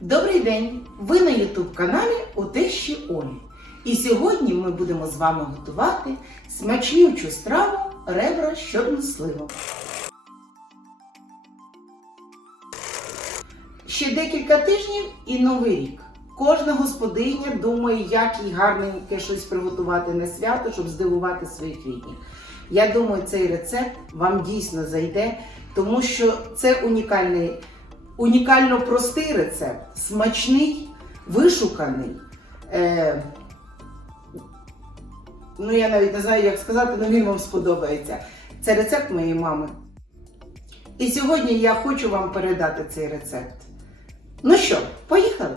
Добрий день! Ви на YouTube каналі у Олі. І сьогодні ми будемо з вами готувати смачнючу страву ребра з чорносливом. Ще декілька тижнів і новий рік. Кожна господиня думає, як їй гарненьке щось приготувати на свято, щоб здивувати своїх рідних. Я думаю, цей рецепт вам дійсно зайде, тому що це унікальний унікально простий рецепт, смачний, вишуканий. Е, ну, я навіть не знаю, як сказати, але він вам сподобається. Це рецепт моєї мами. І сьогодні я хочу вам передати цей рецепт. Ну що, поїхали?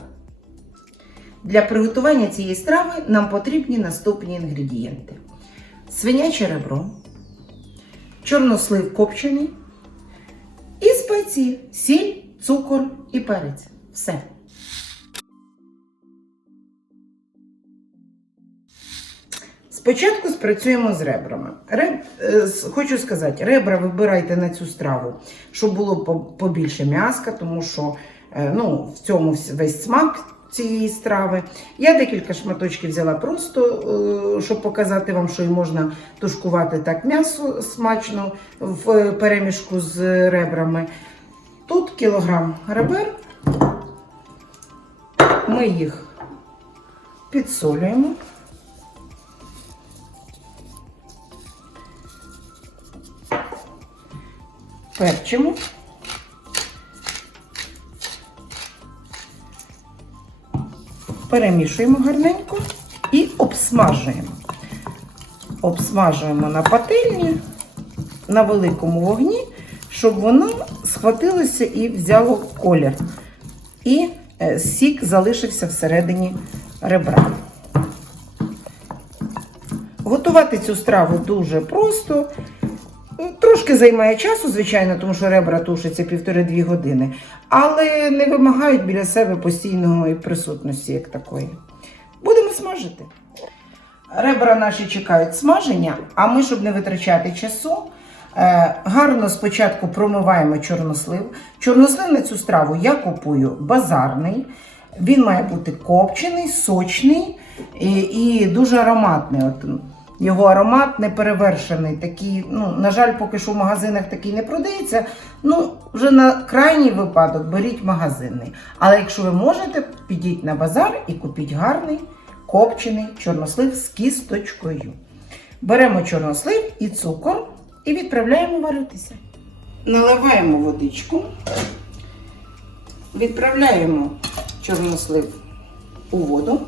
Для приготування цієї страви нам потрібні наступні інгредієнти: свиняче ребро, чорнослив копчений і спеції, сіль, цукор і перець. Все. Спочатку спрацюємо з ребрами. Реб, е, хочу сказати, ребра вибирайте на цю страву, щоб було побільше м'яска, тому що е, ну, в цьому весь смак цієї страви. Я декілька шматочків взяла просто, е, щоб показати вам, що і можна тушкувати так м'ясо смачно в перемішку з ребрами. Тут кілограм ребер. Ми їх підсолюємо. Перчимо. Перемішуємо гарненько і обсмажуємо. Обсмажуємо на пательні на великому вогні, щоб воно схватилося і взяло колір. І е, сік залишився всередині ребра. Готувати цю страву дуже просто. Трошки займає часу, звичайно, тому що ребра тушаться півтори-дві години, але не вимагають біля себе постійної присутності, як такої. Будемо смажити. Ребра наші чекають смаження, а ми, щоб не витрачати часу, гарно спочатку промиваємо чорнослив. Чорнослив на цю страву я купую базарний. Він має бути копчений, сочний і, і дуже ароматний. От, його аромат не перевершений. Такий, ну, на жаль, поки що в магазинах такий не продається. Ну, вже на крайній випадок беріть магазинний. Але якщо ви можете, підіть на базар і купіть гарний копчений чорнослив з кісточкою. Беремо чорнослив і цукор і відправляємо варитися. Наливаємо водичку, відправляємо чорнослив у воду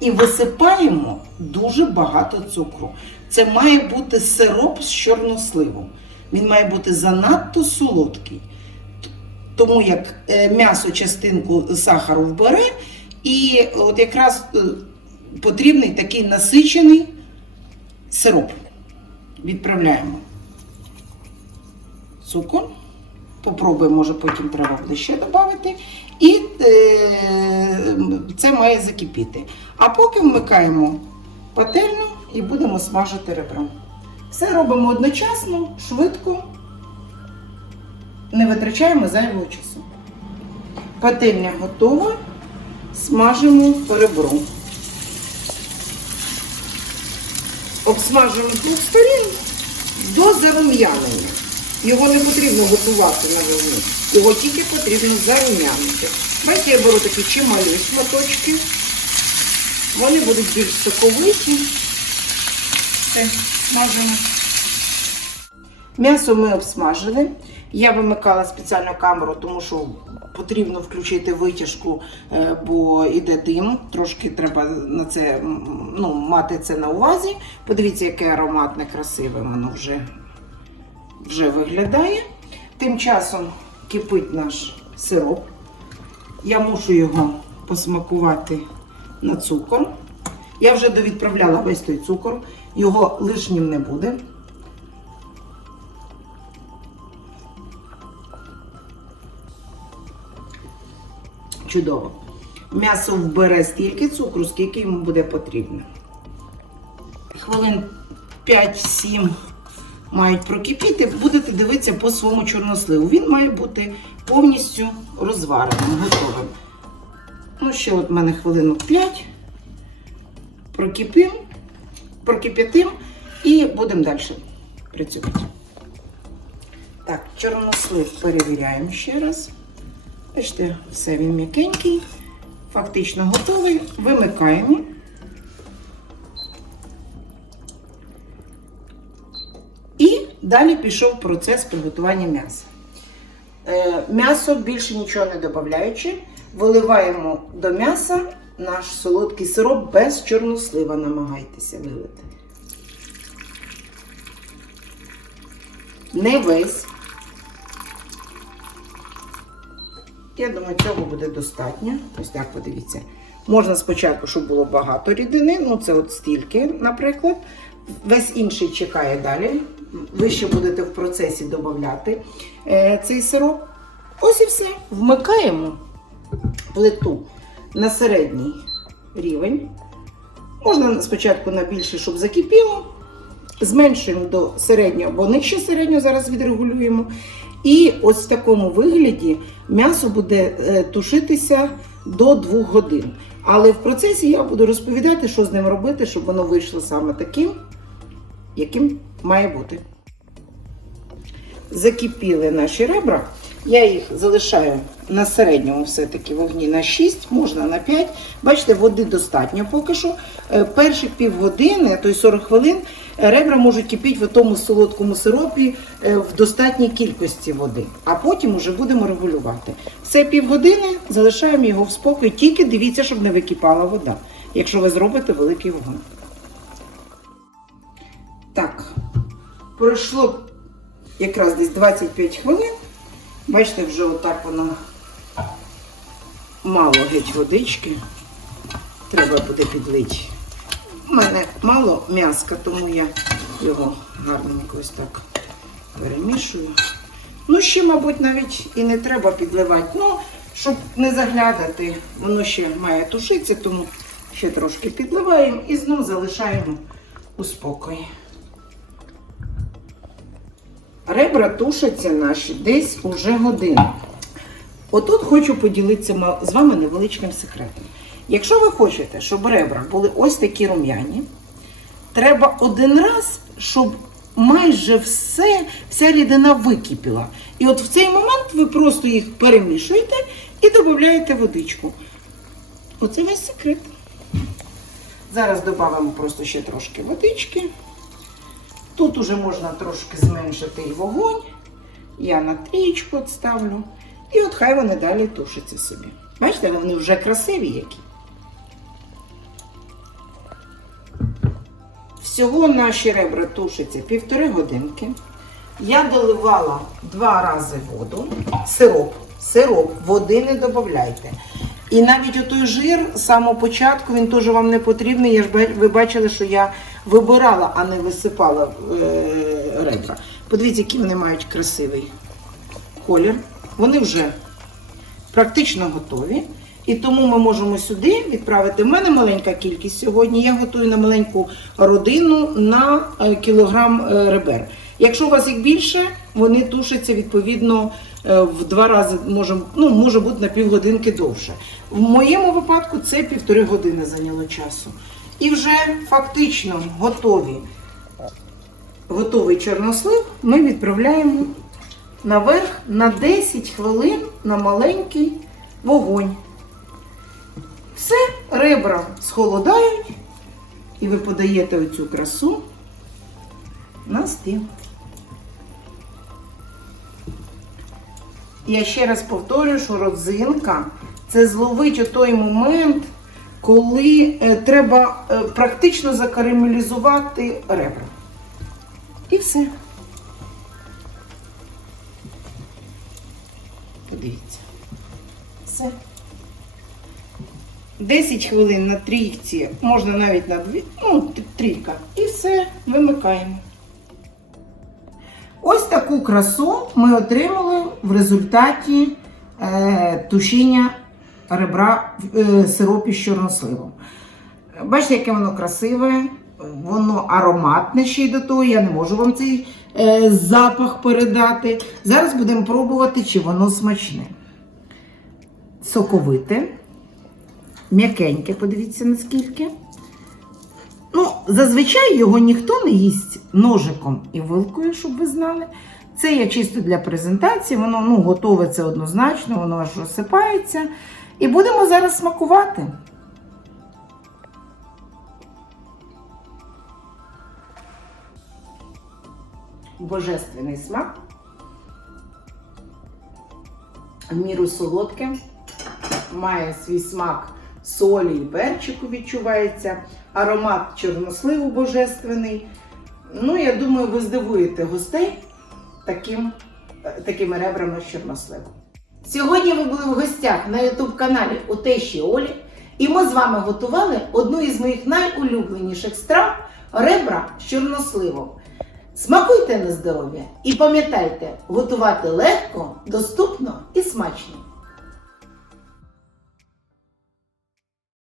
і висипаємо дуже багато цукру. Це має бути сироп з чорносливом. Він має бути занадто солодкий. Тому як е, м'ясо частинку сахару вбере, і от якраз е, потрібний такий насичений сироп. Відправляємо цукор. Попробуємо, може потім треба буде ще додати. І е, це має закипіти. А поки вмикаємо пательню і будемо смажити ребра. Все робимо одночасно, швидко, не витрачаємо зайвого часу. Пательня готова, смажимо ребро. Обсмажуємо з двох сторін до зарум'янення. Його не потрібно готувати на вогні. Його тільки потрібно зарум'янити. Бачите, я беру такі чималі шматочки. Вони будуть більш соковиті. Все, смажимо. М'ясо ми обсмажили. Я вимикала спеціальну камеру, тому що потрібно включити витяжку, е, бо йде дим. Трошки треба на це ну, мати це на увазі. Подивіться, яке ароматне, красиве воно вже, вже виглядає. Тим часом кипить наш сироп. Я мушу його посмакувати на цукор. Я вже довідправляла весь той цукор, його лишнім не буде. Чудово. М'ясо вбере стільки цукру, скільки йому буде потрібно. Хвилин 5-7 мають прокипіти, будете дивитися по своєму чорносливу. Він має бути повністю розвареним, готовим. Ну, ще от в мене хвилинок 5. Прокипим, прокип'ятим і будемо далі працювати. Так, чорнослив перевіряємо ще раз. Бачите, все він м'якенький, фактично готовий. Вимикаємо. І далі пішов процес приготування м'яса. Е, М'ясо більше нічого не додаючи, виливаємо до м'яса наш солодкий сироп без чорнослива. Намагайтеся вилити. Не весь. Я думаю, цього буде достатньо. Ось так подивіться. Можна спочатку, щоб було багато рідини, ну це от стільки, наприклад. Весь інший чекає далі. Ви ще будете в процесі додати е, цей сироп. Ось і все. Вмикаємо плиту на середній рівень. Можна спочатку на більше, щоб закипіло. Зменшуємо до середнього або нижче середнього, зараз відрегулюємо. І ось в такому вигляді м'ясо буде е, тушитися до 2 годин. Але в процесі я буду розповідати, що з ним робити, щоб воно вийшло саме таким, яким має бути. Закипіли наші ребра. Я їх залишаю на середньому все-таки вогні на 6, можна на 5. Бачите, води достатньо поки що. Е, Перші півгодини, то й 40 хвилин, ребра можуть кипіти в тому солодкому сиропі е, в достатній кількості води. А потім вже будемо регулювати. Все півгодини залишаємо його в спокій. Тільки дивіться, щоб не википала вода, якщо ви зробите великий вогонь. Так, пройшло якраз десь 25 хвилин. Бачите, вже отак воно мало геть водички. Треба буде підлити. У мене мало м'яска, тому я його гарненько ось так перемішую. Ну, ще, мабуть, навіть і не треба підливати. Ну, щоб не заглядати, воно ще має тушитися, тому ще трошки підливаємо і знову залишаємо у спокої. Ребра тушаться наші десь уже годину. Отут хочу поділитися з вами невеличким секретом. Якщо ви хочете, щоб ребра були ось такі рум'яні, треба один раз, щоб майже все, вся рідина википіла. І от в цей момент ви просто їх перемішуєте і додаєте водичку. Оце весь секрет. Зараз додамо просто ще трошки водички. Тут уже можна трошки зменшити і вогонь. Я на трічку ставлю. І от хай вони далі тушаться собі. Бачите, вони вже красиві які. Всього наші ребра тушаться півтори годинки. Я доливала два рази воду, сироп, сироп, води не додавайте. І навіть отой жир з самого початку він теж вам не потрібний. Ви бачили, що я вибирала, а не висипала е, ребра. Подивіться, який вони мають красивий колір. Вони вже практично готові. І тому ми можемо сюди відправити. У мене маленька кількість сьогодні. Я готую на маленьку родину на е, кілограм е, ребер. Якщо у вас їх більше, вони тушаться відповідно в два рази, може, ну, може бути на півгодинки довше. В моєму випадку це півтори години зайняло часу. І вже фактично готові, готовий чорнослив ми відправляємо наверх на 10 хвилин на маленький вогонь. Все, ребра схолодають, і ви подаєте оцю красу на стіл. Я ще раз повторюю, що родзинка це зловить у той момент, коли е, треба е, практично закарамелізувати ребра. І все. Подивіться. Все. 10 хвилин на трійці, можна навіть на дві, ну, трійка. І все, вимикаємо. Ось таку красу ми отримали в результаті е, тушіння ребра в е, сиропі з чорносливом. Бачите, яке воно красиве, воно ароматне ще й до того. Я не можу вам цей е, запах передати. Зараз будемо пробувати, чи воно смачне. Соковите. М'якеньке, подивіться наскільки. Ну, зазвичай його ніхто не їсть ножиком і вилкою, щоб ви знали. Це я чисто для презентації, воно ну, готове це однозначно, воно аж розсипається. І будемо зараз смакувати. Божественний смак. В міру солодке, має свій смак солі і перчику відчувається, аромат чорносливу божественний. Ну, я думаю, ви здивуєте гостей таким, е, такими ребрами з чорносливу. Сьогодні ви були в гостях на youtube каналі у Тещі Олі, і ми з вами готували одну із моїх найулюбленіших страв ребра з чорносливом. Смакуйте на здоров'я і пам'ятайте, готувати легко, доступно і смачно.